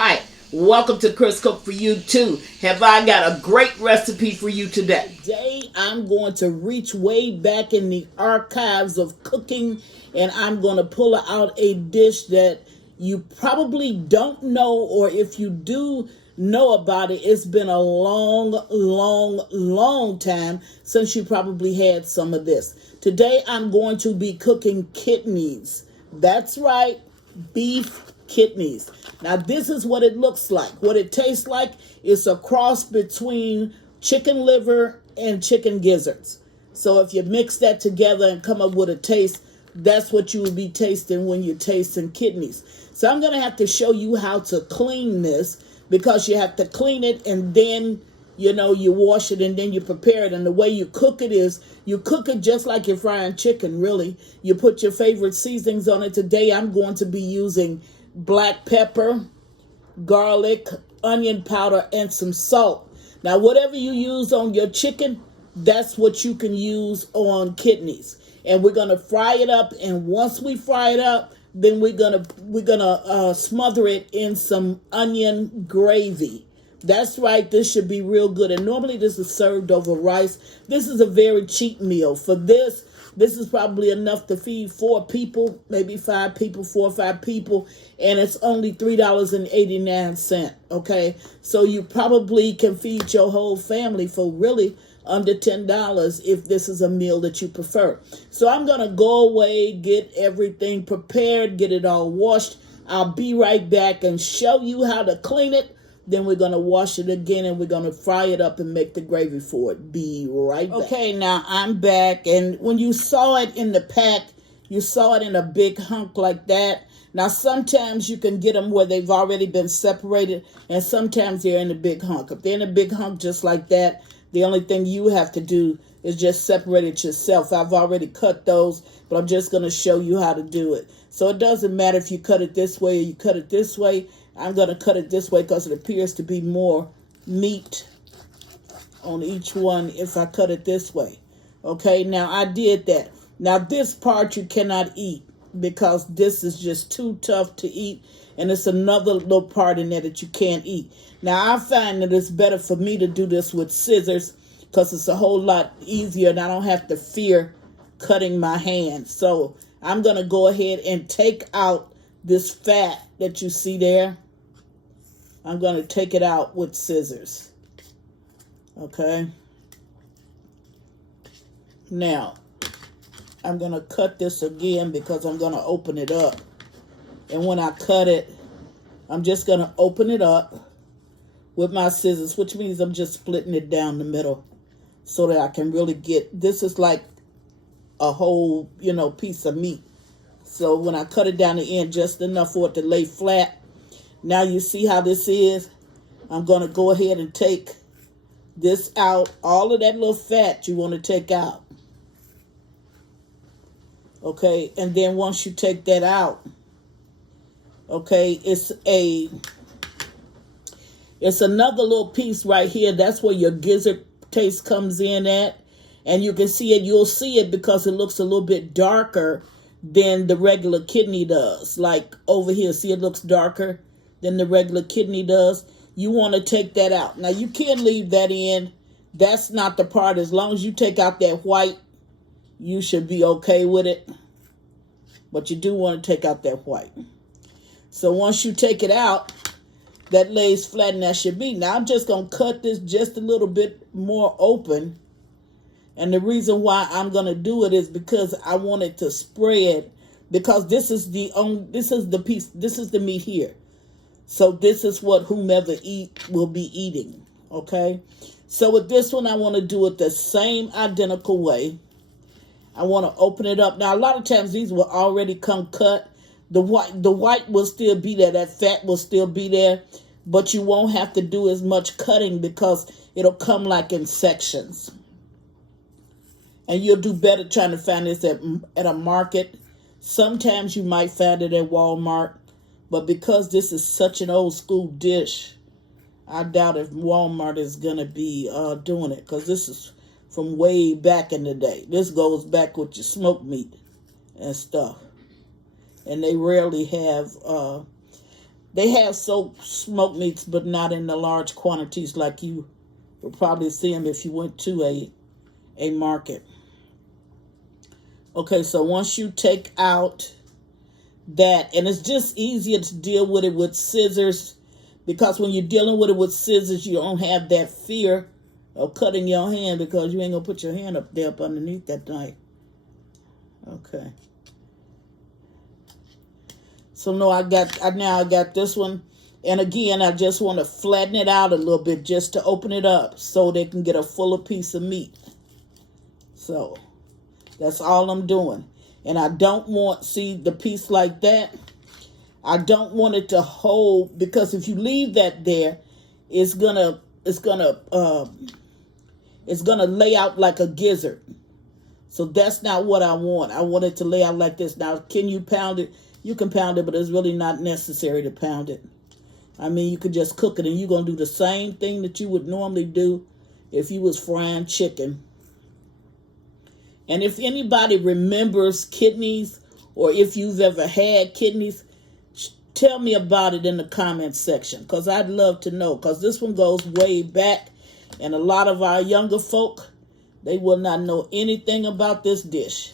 Hi, welcome to Chris Cook for You Too. Have I got a great recipe for you today? Today I'm going to reach way back in the archives of cooking, and I'm going to pull out a dish that you probably don't know, or if you do know about it, it's been a long time since you probably had some of this. Today I'm going to be cooking kidneys. That's right, beef kidneys. Now this is what it looks like. What it tastes like is a cross between chicken liver and chicken gizzards. So if you mix that together and come up with a taste, that's what you will be tasting when you're tasting kidneys. So I'm going to have to show you how to clean this, because you have to clean it and then you wash it and then you prepare it. And the way you cook it is you cook it just like you're frying chicken, really. You put your favorite seasonings on it. Today I'm going to be using black pepper, garlic, onion powder, and some salt. Now, whatever you use on your chicken, that's what you can use on kidneys. And we're going to fry it up. And once we fry it up, then we're gonna smother it in some onion gravy. That's right, this should be real good. And normally this is served over rice. This is a very cheap meal. For this is probably enough to feed 4 people, maybe 5 people, 4 or 5 people, and it's only $3.89. Okay, so you probably can feed your whole family for really under $10 if this is a meal that you prefer. So I'm going to go away, get everything prepared, get it all washed. I'll be right back and show you how to clean it. Then we're going to wash it again and we're going to fry it up and make the gravy for it. Be right back. Okay, now I'm back. And when you saw it in the pack, you saw it in a big hunk like that. Now, sometimes you can get them where they've already been separated, and sometimes they're in a big hunk. If they're in a big hunk just like that, the only thing you have to do is just separate it yourself. I've already cut those, but I'm just going to show you how to do it. So it doesn't matter if you cut it this way or you cut it this way. I'm going to cut it this way because it appears to be more meat on each one if I cut it this way. Okay, now I did that. Now this part you cannot eat because this is just too tough to eat. And it's another little part in there that you can't eat. Now, I find that it's better for me to do this with scissors because it's a whole lot easier and I don't have to fear cutting my hand. So I'm going to go ahead and take out this fat that you see there. I'm going to take it out with scissors. Okay. Now, I'm going to cut this again because I'm going to open it up. And when I cut it, I'm just going to open it up with my scissors, which means I'm just splitting it down the middle so that I can really get, this is like a whole, piece of meat. So when I cut it down the end, just enough for it to lay flat. Now you see how this is. I'm going to go ahead and take this out. All of that little fat you want to take out. Okay, and then once you take that out, okay, it's another little piece right here. That's where your gizzard taste comes in at. And you can see it. You'll see it because it looks a little bit darker than the regular kidney does. Like over here, see it looks darker than the regular kidney does. You want to take that out. Now, you can leave that in. That's not the part. As long as you take out that white, you should be okay with it. But you do want to take out that white. So once you take it out, that lays flat and that should be. Now I'm just going to cut this just a little bit more open. And the reason why I'm going to do it is because I want it to spread. Because this is the piece, this is the meat here. So this is what whomever will be eating. Okay. So with this one, I want to do it the same identical way. I want to open it up. Now, a lot of times these will already come cut. The white will still be there. That fat will still be there. But you won't have to do as much cutting because it'll come like in sections. And you'll do better trying to find this at a market. Sometimes you might find it at Walmart. But because this is such an old school dish, I doubt if Walmart is going to be doing it. Because this is from way back in the day. This goes back with your smoked meat and stuff. And they rarely have They have soaked smoked meats, but not in the large quantities like you would probably see them if you went to a market. Okay, so once you take out that, and it's just easier to deal with it with scissors, because when you're dealing with it with scissors, you don't have that fear of cutting your hand, because you ain't gonna put your hand up there up underneath that knife. Okay. So no, I got this one. And again, I just want to flatten it out a little bit just to open it up so they can get a fuller piece of meat. So that's all I'm doing. And I don't want, see the piece like that, I don't want it to hold, because if you leave that there, it's gonna lay out like a gizzard. So that's not what I want. I want it to lay out like this. Now, can you pound it? You can pound it, but it's really not necessary to pound it. I mean, you could just cook it, and you're going to do the same thing that you would normally do if you was frying chicken. And if anybody remembers kidneys, or if you've ever had kidneys, tell me about it in the comments section, because I'd love to know, because this one goes way back, and a lot of our younger folk, they will not know anything about this dish.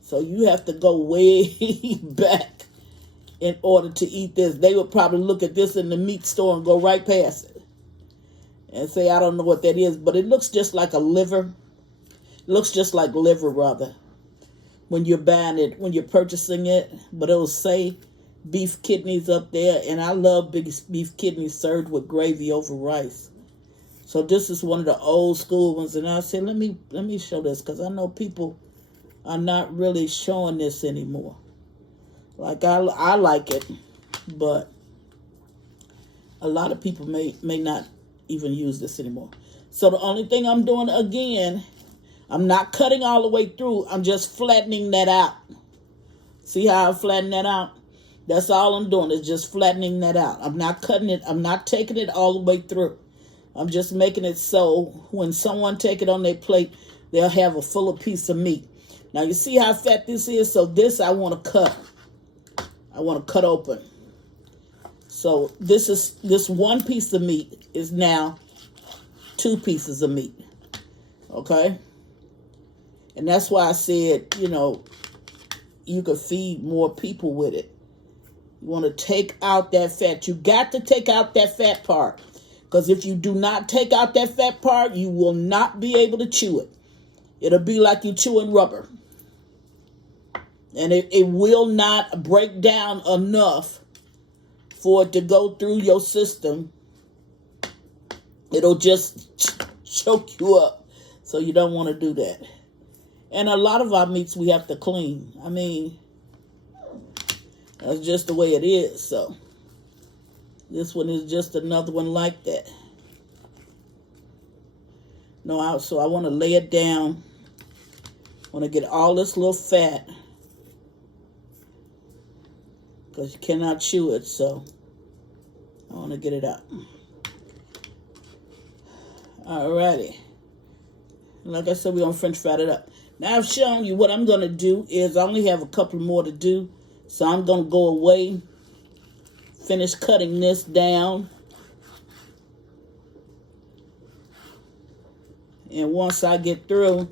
So you have to go way back in order to eat this. They would probably look at this in the meat store and go right past it and say, I don't know what that is, but it looks just like a liver. It looks just like liver, rather, when you're buying it, when you're purchasing it. But it'll say beef kidneys up there, and I love beef kidneys served with gravy over rice. So this is one of the old school ones, and I said, let me show this, because I know people are not really showing this anymore. Like I like it, but a lot of people may not even use this anymore. So the only thing I'm doing, again, I'm not cutting all the way through. I'm just flattening that out. See how I flatten that out? That's all I'm doing, is just flattening that out. I'm not cutting it. I'm not taking it all the way through. I'm just making it so when someone take it on their plate, they'll have a fuller piece of meat. Now, you see how fat this is? So this I want to cut. I want to cut open. So this one piece of meat is now 2 pieces of meat. Okay? And that's why I said, you could feed more people with it. You want to take out that fat. You got to take out that fat part. Because if you do not take out that fat part, you will not be able to chew it. It'll be like you chewing rubber. And it will not break down enough for it to go through your system. It'll just choke you up. So you don't want to do that. And a lot of our meats we have to clean. I mean, that's just the way it is. So this one is just another one like that. So I want to lay it down. I want to get all this little fat, because you cannot chew it, so I want to get it out. Alrighty. Like I said, we're going to French fry it up. Now I've shown you what I'm going to do is I only have a couple more to do, so I'm going to go away, finish cutting this down. And once I get through,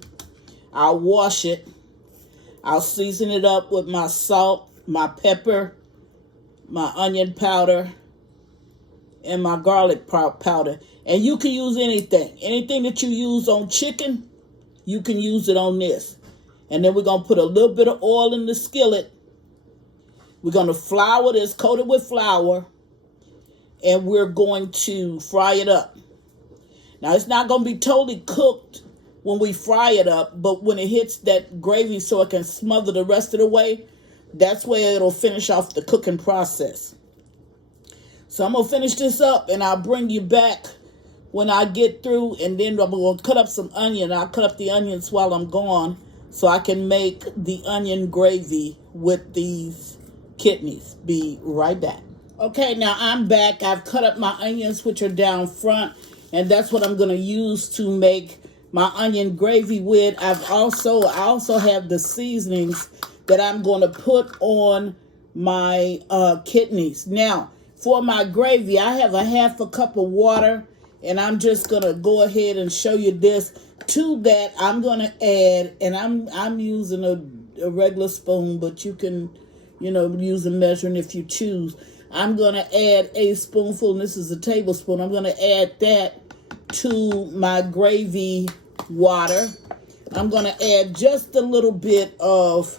I'll wash it. I'll season it up with my salt, my pepper, my onion powder, and my garlic powder. And you can use anything. Anything that you use on chicken, you can use it on this. And then we're going to put a little bit of oil in the skillet. We're going to flour this, coat it with flour, and we're going to fry it up. Now, it's not going to be totally cooked when we fry it up, but when it hits that gravy so it can smother the rest of the way, that's where it'll finish off the cooking process. So I'm going to finish this up, and I'll bring you back when I get through, and then I'm going to cut up some onion. I'll cut up the onions while I'm gone so I can make the onion gravy with these kidneys. Be right back. Okay, now I'm back. I've cut up my onions, which are down front, and that's what I'm going to use to make my onion gravy with. I also have the seasonings that I'm going to put on my kidneys. Now, For my gravy, I have a half a cup of water, and I'm just gonna go ahead and show you this. To that, I'm gonna add, and I'm using a regular spoon, but you can, use a measuring if you choose. I'm gonna add a spoonful, and this is a tablespoon. I'm gonna add that to my gravy water. I'm gonna add just a little bit of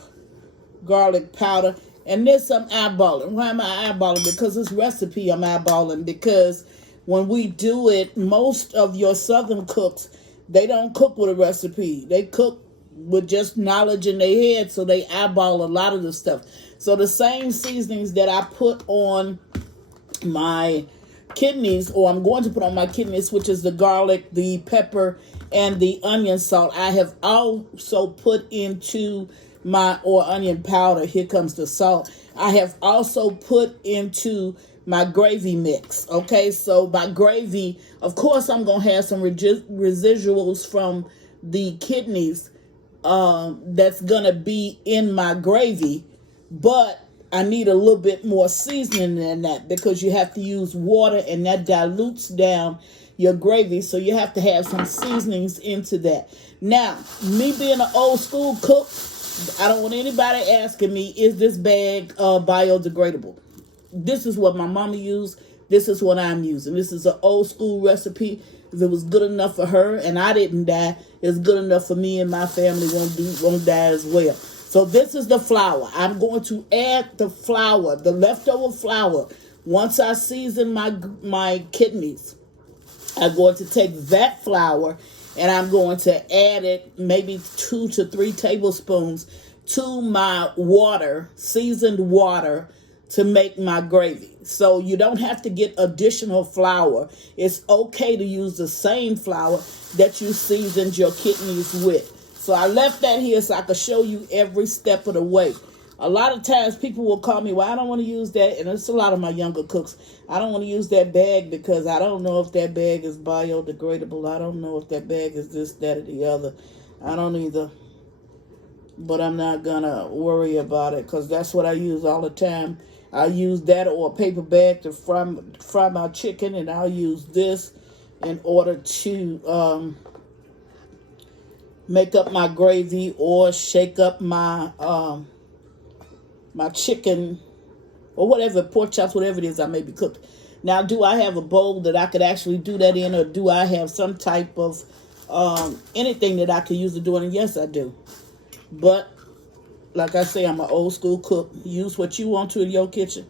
garlic powder. And this I'm eyeballing. Why am I eyeballing? Because this recipe I'm eyeballing. Because when we do it, most of your Southern cooks, they don't cook with a recipe. They cook with just knowledge in their head, so they eyeball a lot of the stuff. So the same seasonings that I put on my kidneys, or I'm going to put on my kidneys, which is the garlic, the pepper, and the onion salt, I have also put into or onion powder. Here comes the salt. I have also put into my gravy mix. Okay, so my gravy, of course, I'm going to have some residuals from the kidneys that's going to be in my gravy, but I need a little bit more seasoning than that, because you have to use water, and that dilutes down your gravy, so you have to have some seasonings into that. Now, me being an old school cook, I don't want anybody asking me, is this bag biodegradable? This is what my mama used. This is what I'm using. This is an old school recipe. If it was good enough for her and I didn't die, it's good enough for me and my family won't die as well. So this is the flour. I'm going to add the flour, the leftover flour. Once I season my kidneys, I'm going to take that flour and I'm going to add it, maybe 2 to 3 tablespoons, to my water, seasoned water, to make my gravy. So you don't have to get additional flour. It's okay to use the same flour that you seasoned your kidneys with. So I left that here so I could show you every step of the way. A lot of times people will call me, well, I don't want to use that. And it's a lot of my younger cooks. I don't want to use that bag because I don't know if that bag is biodegradable. I don't know if that bag is this, that, or the other. I don't either. But I'm not going to worry about it because that's what I use all the time. I use that or a paper bag to fry my chicken, and I'll use this in order to make up my gravy or shake up my my chicken or whatever, pork chops, whatever it is I may be cooking. Now, do I have a bowl that I could actually do that in, or do I have some type of anything that I could use to do it? And yes, I do. But like I say, I'm an old school cook. Use what you want to in your kitchen.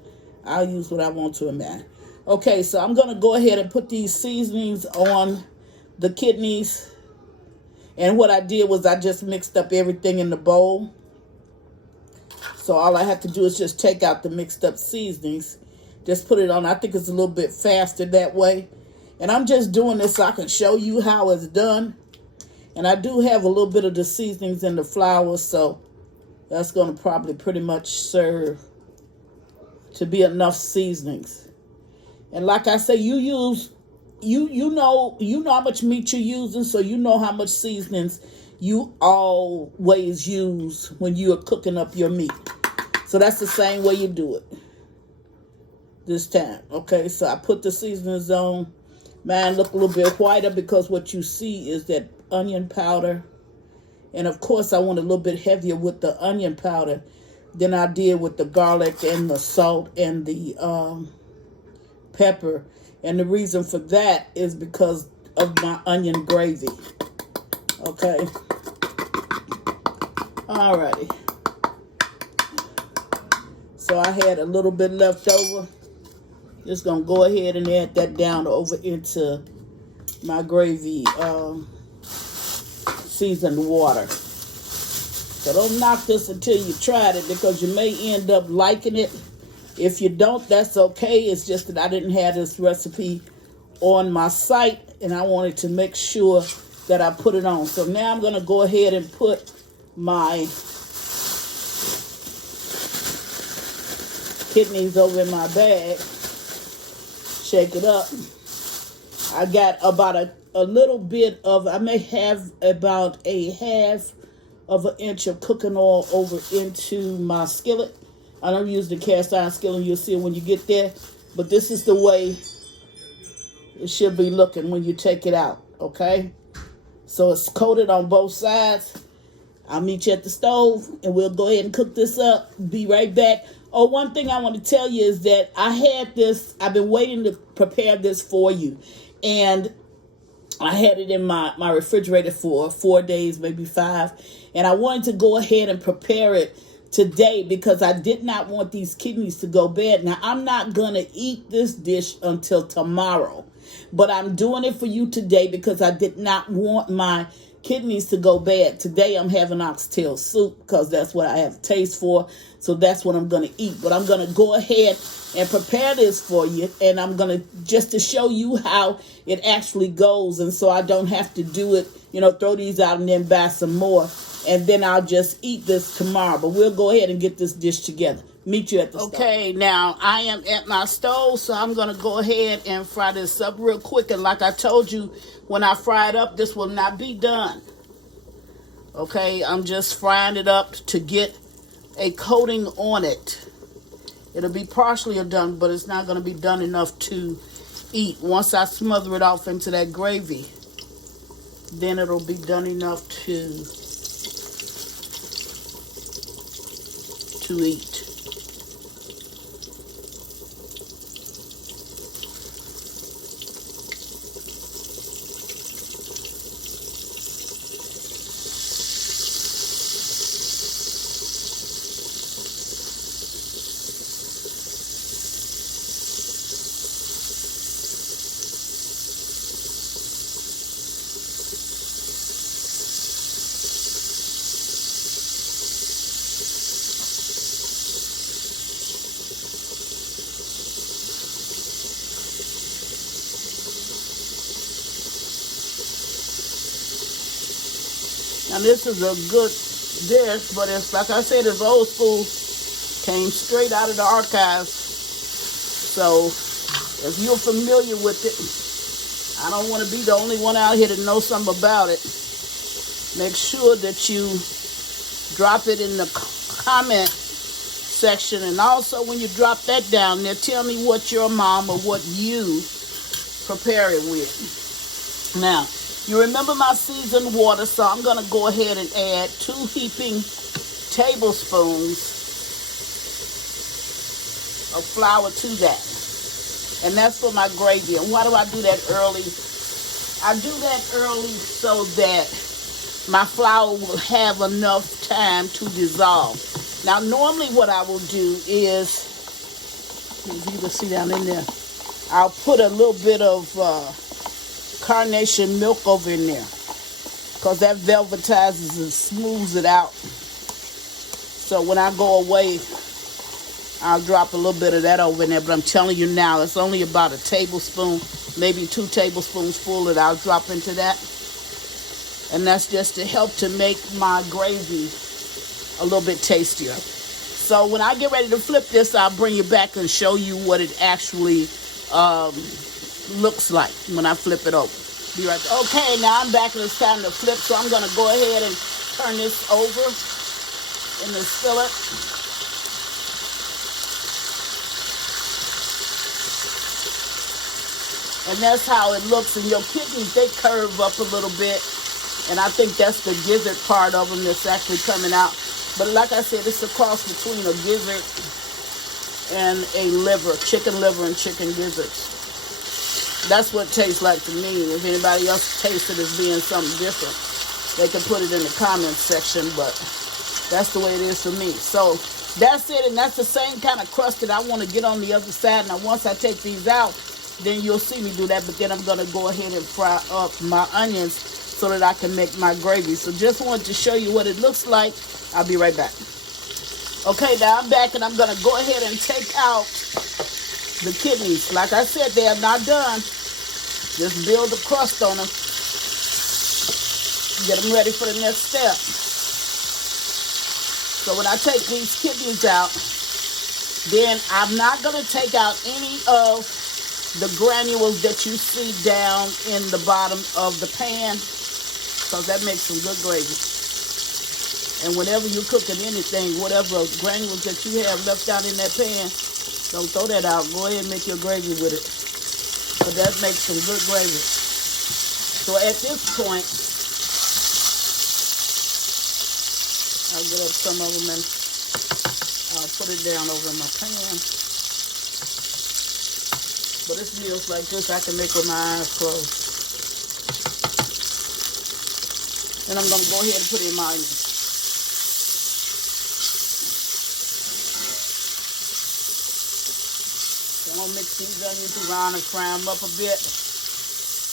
I'll use what I want to in mine. Okay, so I'm going to go ahead and put these seasonings on the kidneys. And what I did was I just mixed up everything in the bowl. So all I have to do is just take out the mixed up seasonings. Just put it on. I think it's a little bit faster that way. And I'm just doing this so I can show you how it's done. And I do have a little bit of the seasonings in the flour, so that's going to probably pretty much serve to be enough seasonings. And like I say, you know how much meat you're using, so you know how much seasonings you always use when you are cooking up your meat. So that's the same way you do it this time. Okay, so I put the seasonings on. Mine look a little bit whiter because what you see is that onion powder. And of course, I want a little bit heavier with the onion powder than I did with the garlic and the salt and the pepper. And the reason for that is because of my onion gravy. Okay. Alrighty. So I had a little bit left over. Just going to go ahead and add that down over into my gravy seasoned water. So don't knock this until you tried it, because you may end up liking it. If you don't, that's okay. It's just that I didn't have this recipe on my site, and I wanted to make sure that I put it on. So now I'm going to go ahead and put my kidneys over in my bag. Shake it up. I got about a little bit of, I may have about a half of an inch of cooking oil over into my skillet. I don't use the cast iron skillet. You'll see it when you get there. But this is the way it should be looking when you take it out, okay? So it's coated on both sides. I'll meet you at the stove, and we'll go ahead and cook this up. Be right back. Oh, one thing I want to tell you is that I've been waiting to prepare this for you. And I had it in my refrigerator for 4 days, maybe 5. And I wanted to go ahead and prepare it today because I did not want these kidneys to go bad. Now, I'm not going to eat this dish until tomorrow. But I'm doing it for you today because I did not want my kidneys to go bad. Today I'm having oxtail soup because that's what I have a taste for. So that's what I'm going to eat. But I'm going to go ahead and prepare this for you. And I'm going to just to show you how it actually goes. And so I don't have to do it, throw these out and then buy some more. And then I'll just eat this tomorrow. But we'll go ahead and get this dish together. Meet you at the stove. Okay, now I am at my stove, so I'm going to go ahead and fry this up real quick. And like I told you, when I fry it up, this will not be done. Okay, I'm just frying it up to get a coating on it. It'll be partially done, but it's not going to be done enough to eat. Once I smother it off into that gravy, then it'll be done enough to eat. Now this is a good dish, but it's like I said, it's old school. Came straight out of the archives. So if you're familiar with it, I don't want to be the only one out here to know something about it. Make sure that you drop it in the comment section. And also when you drop that down there, tell me what your mom or what you prepare it with. Now, you remember my seasoned water, so I'm going to go ahead and add 2 heaping tablespoons of flour to that. And that's for my gravy. And why do I do that early? I do that early so that my flour will have enough time to dissolve. Now, normally what I will do is, as you can see down in there, I'll put a little bit of carnation milk over in there because that velvetizes and smooths it out. So when I go away, I'll drop a little bit of that over in there. But I'm telling you now, it's only about a tablespoon, maybe 2 tablespoons full that I'll drop into that. And that's just to help to make my gravy a little bit tastier. So when I get ready to flip this, I'll bring you back and show you what it actually looks like when I flip it over. Be right back. Okay, now I'm back and it's time to flip, so I'm going to go ahead and turn this over in the skillet. And that's how it looks. And your kidneys, they curve up a little bit. And I think that's the gizzard part of them that's actually coming out. But like I said, it's a cross between a gizzard and a liver, chicken liver and chicken gizzards. That's what it tastes like to me. If anybody else tastes it as being something different, they can put it in the comments section, but that's the way it is for me. So that's it, and that's the same kind of crust that I want to get on the other side. Now, once I take these out, then you'll see me do that, but then I'm going to go ahead and fry up my onions so that I can make my gravy. So just wanted to show you what it looks like. I'll be right back. Okay, now I'm back, and I'm going to go ahead and take out the kidneys. Like I said, they are not done. Just build the crust on them. Get them ready for the next step. So when I take these kidneys out, then I'm not going to take out any of the granules that you see down in the bottom of the pan, because that makes some good gravy. And whenever you're cooking anything, whatever granules that you have left down in that pan, Don't throw that out. Go ahead and make your gravy with it. But that makes some good gravy. So at this point, I'll get up some of them and I'll put it down over in my pan. But it's meals like this I can make with my eyes closed. And I'm going to go ahead and put in my onions. I'm going to mix these onions around and fry them up a bit.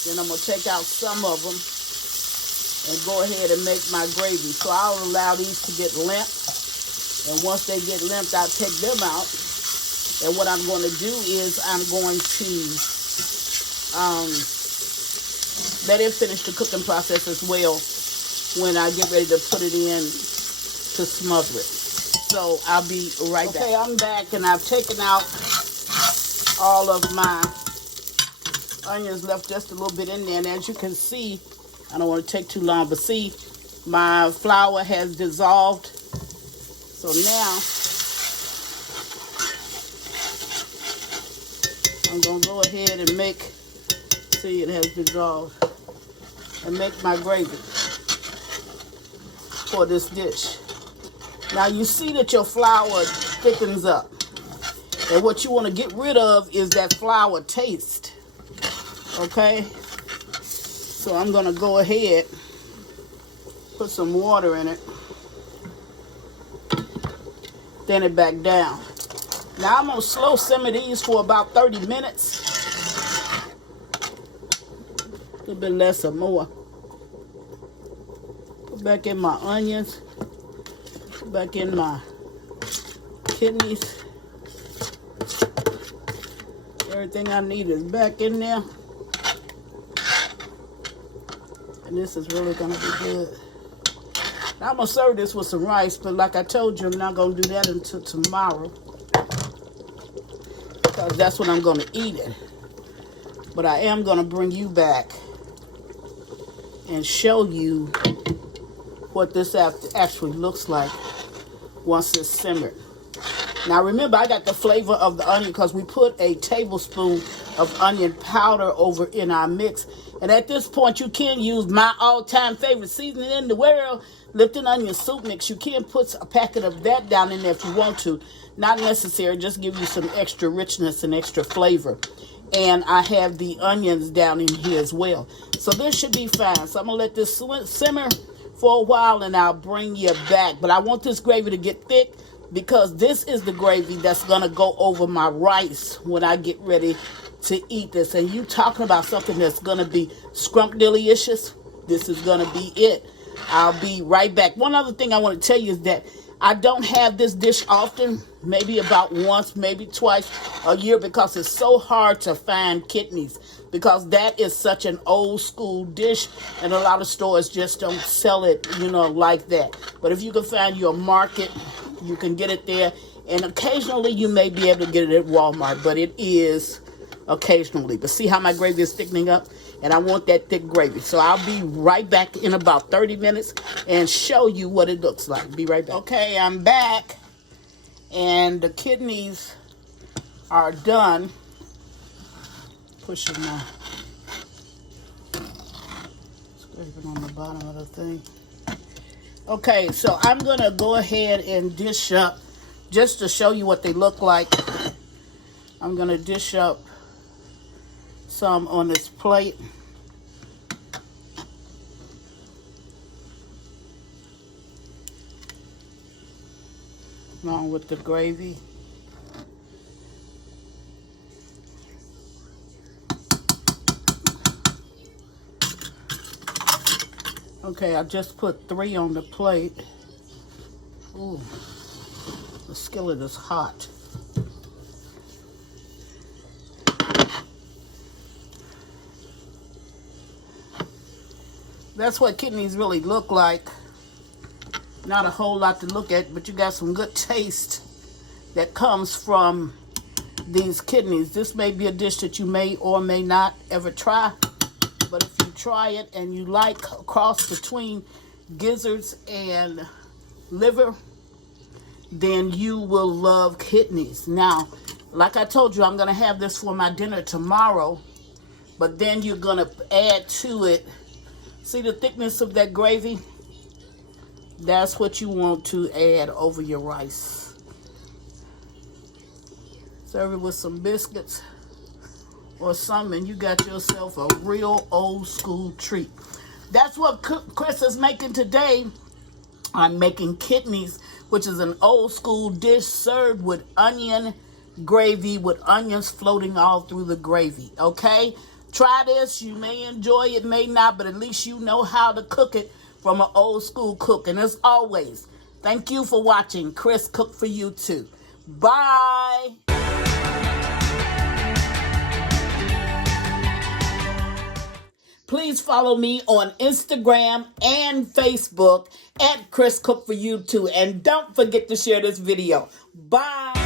Then I'm going to take out some of them and go ahead and make my gravy. So I'll allow these to get limp. And once they get limp, I'll take them out. And what I'm going to do is I'm going to let it finish the cooking process as well when I get ready to put it in to smother it. So I'll be right back. Okay, I'm back and I've taken out all of my onions, left just a little bit in there. And as you can see, I don't want to take too long, but see, my flour has dissolved. So now I'm going to go ahead and see it has dissolved, and make my gravy for this dish. Now you see that your flour thickens up. And what you want to get rid of is that flour taste. Okay? So I'm going to go ahead, put some water in it, thin it back down. Now I'm going to slow simmer these for about 30 minutes. A little bit less or more. Put back in my onions. Put back in my kidneys. Everything I need is back in there. And this is really going to be good. Now I'm going to serve this with some rice, but like I told you, I'm not going to do that until tomorrow, because that's when I'm going to eat it. But I am going to bring you back and show you what this actually looks like once it's simmered. Now remember, I got the flavor of the onion because we put a tablespoon of onion powder over in our mix. And at this point, you can use my all-time favorite seasoning in the world, Lipton Onion Soup Mix. You can put a packet of that down in there if you want to. Not necessary, just give you some extra richness and extra flavor. And I have the onions down in here as well. So this should be fine. So I'm going to let this simmer for a while and I'll bring you back. But I want this gravy to get thick, because this is the gravy that's going to go over my rice when I get ready to eat this. And you talking about something that's going to be scrumptious, this is going to be it. I'll be right back. One other thing I want to tell you is that I don't have this dish often, maybe about once, maybe twice a year, because it's so hard to find kidneys, because that is such an old school dish and a lot of stores just don't sell it, like that. But if you can find your market, you can get it there. And occasionally you may be able to get it at Walmart, but it is occasionally. But see how my gravy is thickening up? And I want that thick gravy. So I'll be right back in about 30 minutes and show you what it looks like. Be right back. Okay, I'm back. And the kidneys are done. Pushing my scraping on the bottom of the thing. Okay, so I'm going to go ahead and dish up, just to show you what they look like. I'm going to dish up some on this plate. Along with the gravy. Okay, I just put 3 on the plate. Ooh, the skillet is hot. That's what kidneys really look like. Not a whole lot to look at, but you got some good taste that comes from these kidneys. This may be a dish that you may or may not ever try. But if you try it and you like a cross between gizzards and liver, then you will love kidneys. Now, Like I told you, I'm going to have this for my dinner tomorrow. But then you're going to add to it. See the thickness of that gravy? That's what you want to add over your rice. Serve it with some biscuits or something, and you got yourself a real old school treat. That's what Chris is making today. I'm making kidneys, which is an old school dish served with onion gravy, with onions floating all through the gravy. Okay? Try this. You may enjoy it, may not, but at least you know how to cook it from an old school cook. And as always, thank you for watching. Chris Cook for You Too. Bye. Please follow me on Instagram and Facebook at Chris Cook for You Too. And don't forget to share this video. Bye.